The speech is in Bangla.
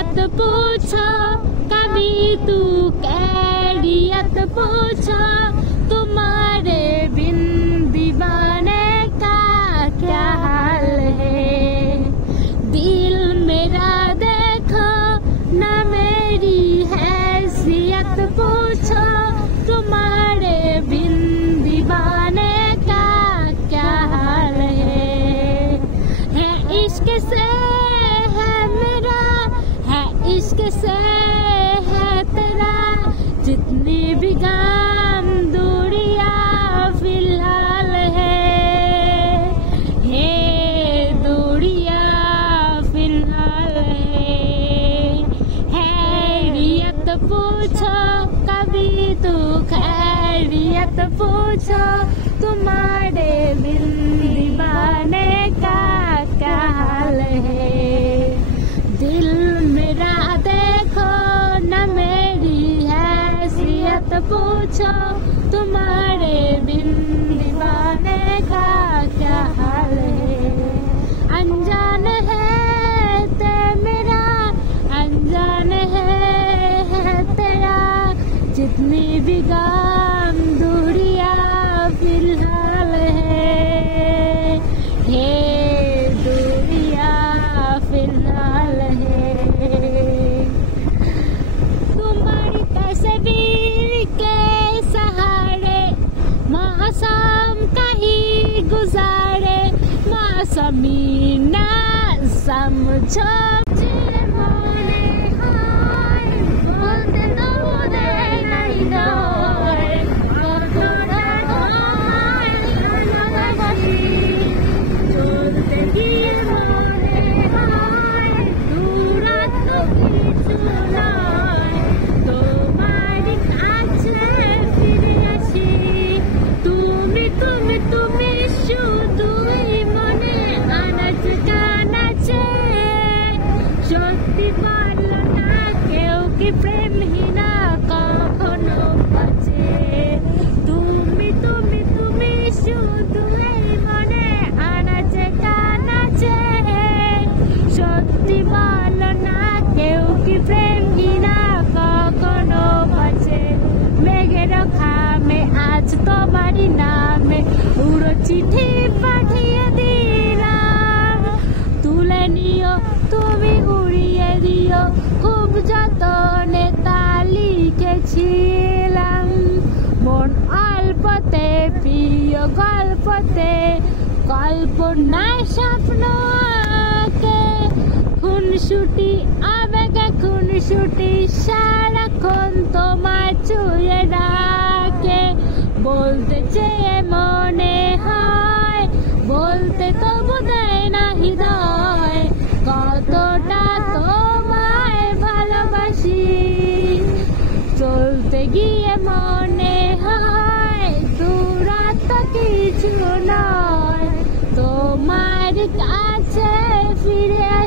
खैरियत पूछो, कभी तू खैरियत पूछो, तुम्हारे बिन दीवाने का क्या हाल है। दिल मेरा देखो न मेरी हैसियत पूछो, तुम्हारे बिन दीवाने का क्या हाल है। इश्क से है मेरा, है इश्क से है तेरा, जितनी भी गम दूरियां फिलहाल है, दूरियां फिलहाल है। खैरियत पूछो, कभी तू खैरियत पूछो, तुम्हारे बिन दीवाने का क्या हाल है। दिल मेरा देखो न मेरी हैसियत पूछो, तुम्हारे बिन दीवाने का क्या हाल है। अनजान है ते मेरा, अनजान है तेरा, जितनी भी गम दूरियां फिलहाल है, दूरियां फिलहाल है। तुम्हारी तस्वीर के सहारे मौसम कहीं गुजारे, मौसमी ना समझो প্রেমহীনা কখনো বাঁচে। তুমি তুমি তুমি শুধু এই মনে আনাচে কানাচে, সত্যি বলো না কেউ কি প্রেমহীনা কখনো বাঁচে। মেঘের খামে আজ তোমারই নামে পুরো চিঠি পাঠিয়ে দিলাম, তুলে নিও তুমি উড়িয়ে দিও, খুব যতনে তা লিখেছিলাম। মন অল্পতে প্রিয় গল্পতে কল্পনায় স্বপ্ন আঁকে, খুনসুটি আবেগে খুনসুটি সারাক্ষণ তোমায় ছুঁয়ে রাখে। বলতে চেয়ে মনে হয়, বলতে তবু দেয় না হৃদয়, কতটা তোমায় ভালোবাসি। চলতে গিয়ে মনে হয় দূরত্ব কিছু নয়, তোমার কাছে ফিরে